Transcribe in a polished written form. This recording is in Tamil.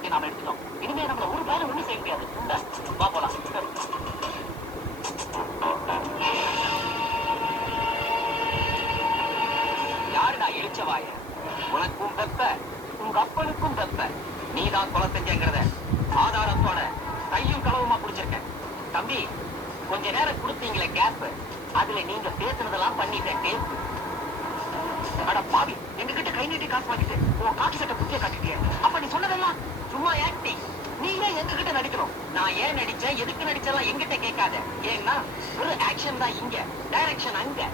பணத்தை நாம எடுத்துட்டோம். இனிமே நம்மள ஒரு வேலை ஒண்ணும் செய்ய முடியாது. வா போலாம். யாருடா எழுச்சவாய? உனக்கும் பெப்ப, உங்க அப்பனுக்கும் பெப்ப. நீதான் கொலை செஞ்சங்கிறத ஆதாரத்தோட கையும் களவுமா குடிச்சிருக்க. தம்பி, கொஞ்ச நேரம் கொடுத்தீங்களே கேப், அதுல நீங்க பேசுனதெல்லாம் பண்ணிட்டேன் டேப். அட பாவி, எங்க கிட்ட கை நீட்டி காசு வாங்கிட்டு உன் காக்கி சட்டை புத்திய காட்டிட்டிய. அப்ப நீ சொன்னதெல்லாம் சும்மா ஆக்டிங். நீங்க எங்க கிட்ட நடிக்கணும். நான் ஏன் நடிச்சேன், எதுக்கு நடிச்செல்லாம் எங்கிட்ட கேட்காத. ஏன்னா ஒரு ஆக்ஷன் தான் இங்க, டைரக்ஷன் அங்க.